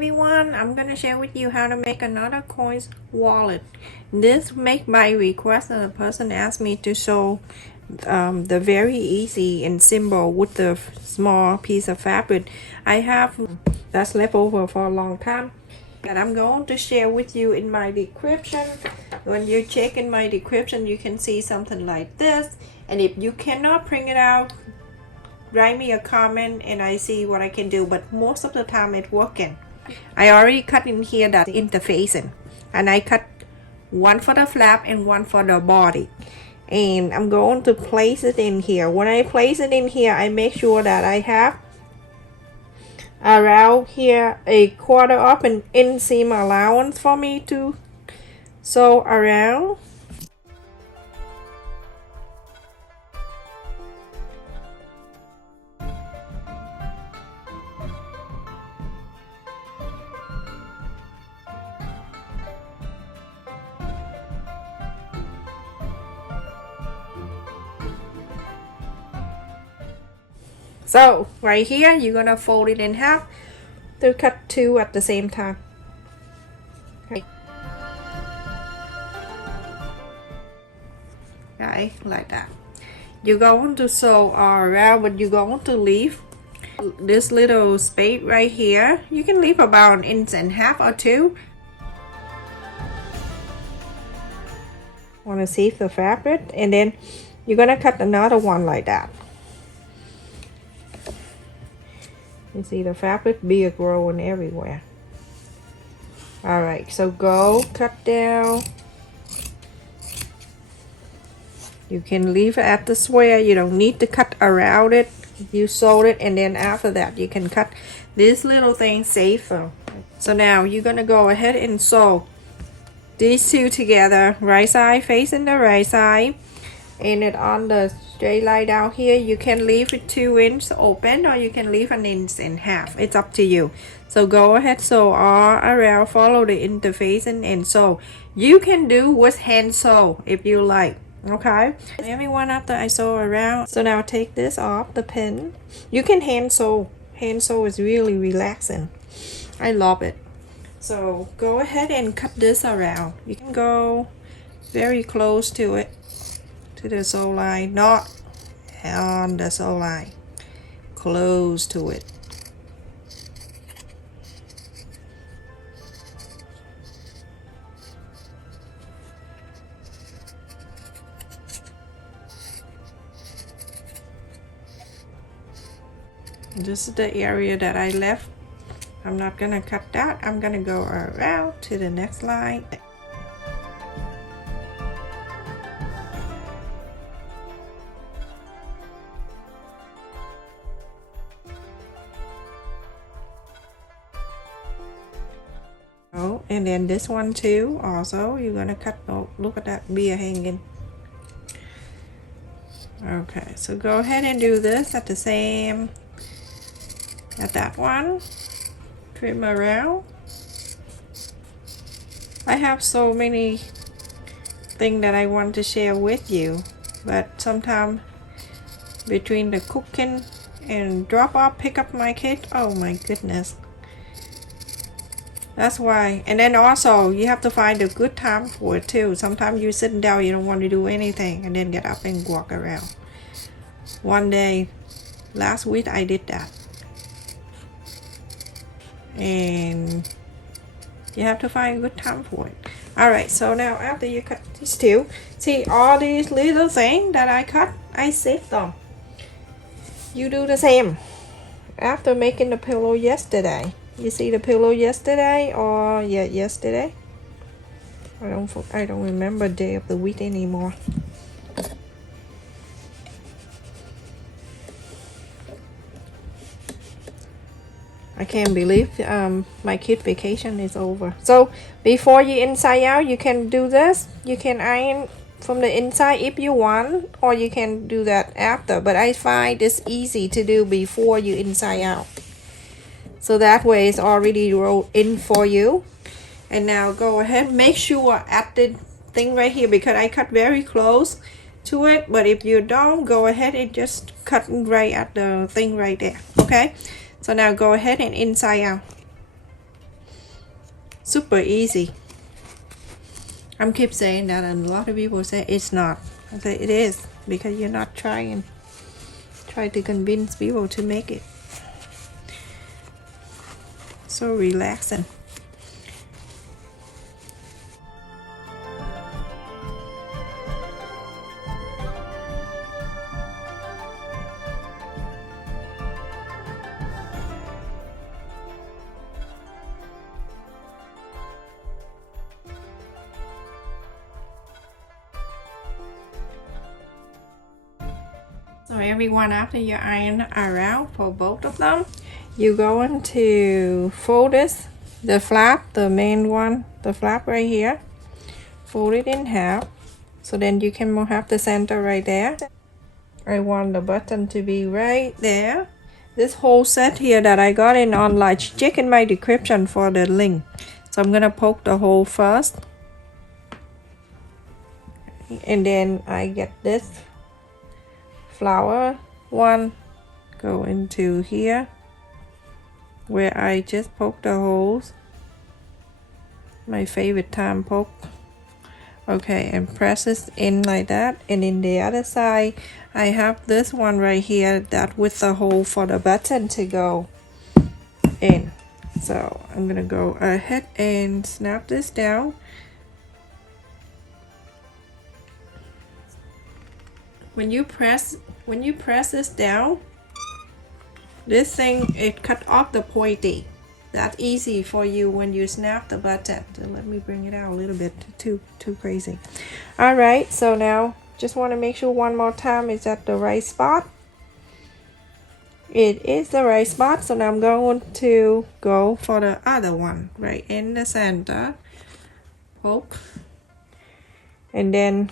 everyone, I'm gonna share with you how to make another coin wallet. This make by request, and the person asked me to show the very easy and simple with the small piece of fabric I have that's left over for a long time that I'm going to share with you in my description. When you check in my description, you can see something like this, and if you cannot print it out, write me a comment and I see what I can do, but most of the time it's working. I already cut in here that interfacing, and I cut one for the flap and one for the body, and I'm going to place it in here. When I place it in here, I make sure that I have around here a quarter up an inseam allowance for me to sew around. So right here, you're gonna fold it in half to cut two at the same time. Okay, like that. You're going to sew around, but you're going to leave this little space right here. You can leave about 1.5 inches or 2. Want to save the fabric, and then you're gonna cut another one like that. You see the fabric be growing everywhere. Alright, so go cut down. You can leave it at the square. You don't need to cut around it. You sewed it, and then after that you can cut this little thing safer. So now you're gonna go ahead and sew these two together, right side facing the right side, and it on the straight line down here. You can leave it 2 inches open, or you can leave 1.5 inches. It's up to you. So go ahead, sew all around, follow the interfacing and sew. You can do with hand sew if you like. Okay, everyone, after I sew around, so now take this off the pin. You can hand sew. Hand sew is really relaxing. I love it. So go ahead and cut this around. You can go very close to it, to the sew line, not on the sew line, close to it. This is the area that I left. I'm not gonna cut that. I'm gonna go around to the next line. Oh, and then this one too, also you're gonna cut. Oh, look at that beer hanging. Okay, so go ahead and do this at the same, at that one. Trim around. I have so many things that I want to share with you, but sometimes between the cooking and drop off pick up my kid, oh my goodness, that's why. And then also you have to find a good time for it too. Sometimes you're sitting down, you don't want to do anything, and then get up and walk around. One day last week I did that, and you have to find a good time for it. Alright, so now after you cut these two, see all these little things that I cut, I saved them. You do the same. After making the pillow yesterday, you see the pillow yesterday, or yeah, yesterday, I don't remember day of the week anymore. I can't believe my kid vacation is over. So before you inside out, you can do this. You can iron from the inside if you want, or you can do that after, but I find it's easy to do before you inside out, so that way it's already rolled in for you. And now go ahead, make sure at the thing right here, because I cut very close to it, but if you don't, go ahead and just cut right at the thing right there. Okay, so now go ahead and inside out. super easy. I'm keep saying that, and a lot of people say it's not. I say it is, because you're not trying. Try to convince people to make it. So relaxing. So everyone, after you iron around for both of them, you're going to fold this, the flap, the main one, the flap right here, fold it in half, so then you can have the center right there. I want the button to be right there. This whole set here that I got in online, check in my description for the link. So I'm gonna poke the hole first, and then I get this flower one, go into here where I just poked the holes, my favorite time poke. Okay, and press it in like that. And in the other side I have this one right here, that with the hole for the button to go in. So I'm gonna go ahead and snap this down. When you press this down, this thing, it cut off the pointy. That's easy for you when you snap the button. So let me bring it out a little bit. Too crazy. All right, so now just want to make sure one more time it's at the right spot. It is the right spot. So now I'm going to go for the other one right in the center, poke, and then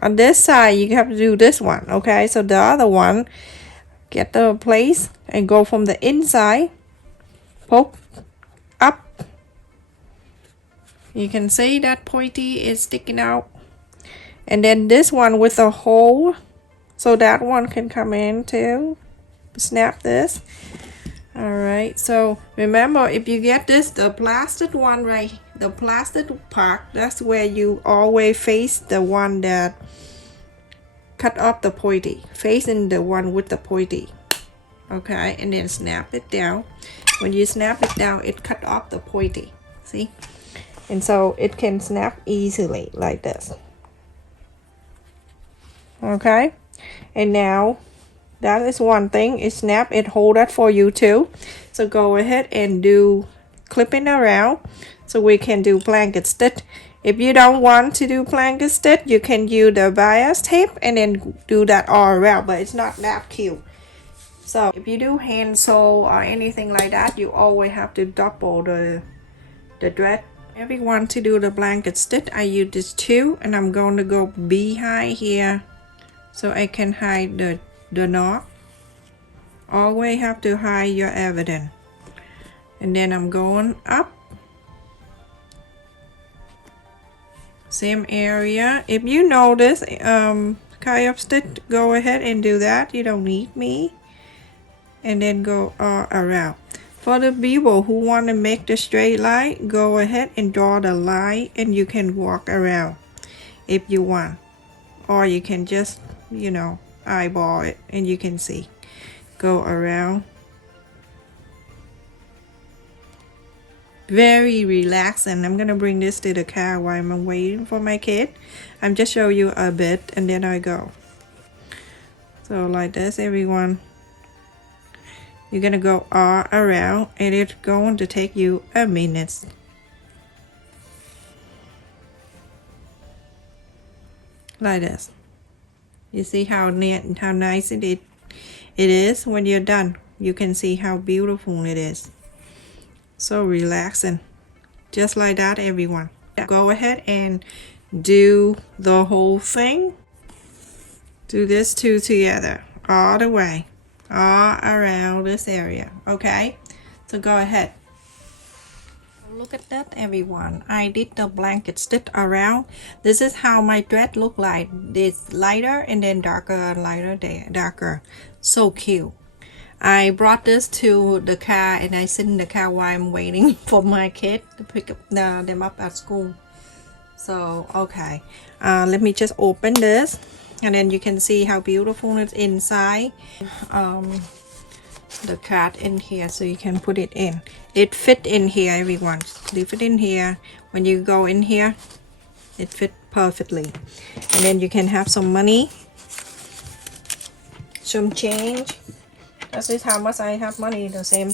on this side you have to do this one. Okay, so the other one, get the place and go from the inside, poke up. You can see that pointy is sticking out, and then this one with a hole, so that one can come in too. Snap this. All right, so remember, if you get this, the plastic one, right, the plastic part, that's where you always face the one that cut off the pointy, facing the one with the pointy. Okay, and then snap it down. When you snap it down, it cut off the pointy, see? And so it can snap easily like this. Okay, and now that is one thing, it snap, it hold that for you too. So go ahead and do clipping around, so we can do blanket stitch. If you don't want to do blanket stitch, you can use the bias tape and then do that all around, but it's not that cute. So if you do hand sew or anything like that, you always have to double the thread. Everyone, to do the blanket stitch, I use this too, and I'm going to go behind here so I can hide the knot. Always have to hide your evidence. And then I'm going up, same area. If you notice kind of stitch, go ahead and do that. You don't need me. And then go all around. For the people who want to make the straight line, go ahead and draw the line, and you can walk around if you want, or you can just, you know, eyeball it and you can see. Go around. Very relaxing. I'm gonna bring this to the car while I'm waiting for my kid. I'm just show you a bit and then I go. So like this, everyone. You're gonna go all around, and it's going to take you a minute. Like this. You see how neat and how nice it is when you're done. You can see how beautiful it is. So relaxing. Just like that, everyone. Go ahead and do the whole thing. Do this two together all the way, all around this area. Okay, so go ahead. Look at that, everyone. I did the blanket stitch around. This is how my thread look like. It's lighter and then darker, lighter, darker. So cute. I brought this to the car and I sit in the car while I'm waiting for my kid to pick up them up at school. So okay, let me just open this and then you can see how beautiful it's inside. The card in here so you can put it in. It fit in here, everyone. Leave it in here. When you go in here, it fit perfectly. And then you can have some money, some change. This is how much I have money, the same.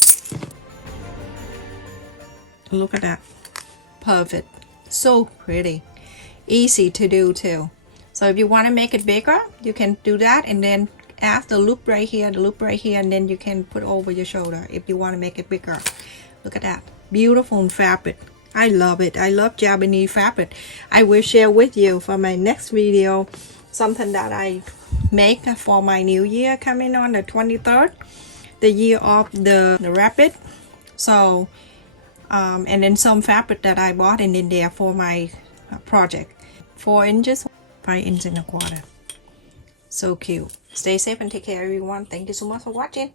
Look at that. Perfect. So pretty. Easy to do too. So if you want to make it bigger, you can do that and then add the loop right here, and then you can put over your shoulder if you want to make it bigger. Look at that. Beautiful fabric. I love it. I love Japanese fabric. I will share with you for my next video something that I make for my new year coming on the 23rd, the year of the rabbit. So and then some fabric that I bought in there for my project. 4 inches, 5 inches and a quarter. So cute. Stay safe and take care everyone. Thank you so much for watching.